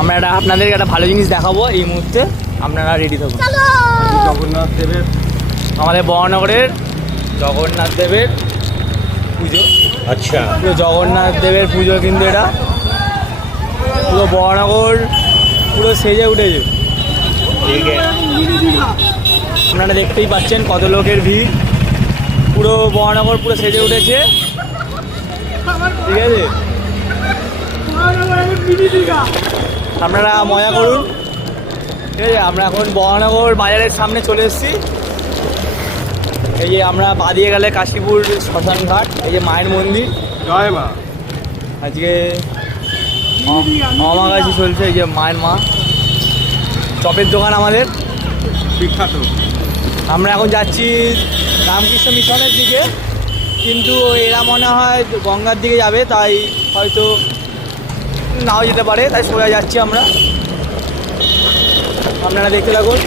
আমরা আপনাদেরকে একটা ভালো জিনিস দেখাবো এই মুহূর্তে, আপনারা রেডি থাকুন। জগন্নাথ দেবের আমাদের বহনগরের জগন্নাথ দেবের পুজো। আচ্ছা, পুরো জগন্নাথ দেবের পুজো কিন্তু এটা পুরো বহনগর পুরো সেজে উঠেছে। ঠিক আছে। আপনারা দেখতেই পাচ্ছেন কত লোকের ভিড়, পুরো বহনগর পুরো সেজে উঠেছে। ঠিক আছে, আপনারা মজা করুন। ঠিক আছে, আমরা এখন বহনগর বাজারের সামনে চলে এসেছি। এই যে আমরা বাদিয়ে গেলে কাশীপুর শ্মশান ঘাট, এই যে মায়ের মন্দির। জয় মা। আজকে অমাগাছি চলছে, এই যে মায়ের মা চপের দোকান আমাদের বিখ্যাত। আমরা এখন যাচ্ছি রামকৃষ্ণ মিশনের দিকে, কিন্তু এরা মনে হয় গঙ্গার দিকে যাবে, তাই হয়তো নাও যেতে পারে, তাই সোজা যাচ্ছি আমরা। আপনারা দেখতে থাকুন।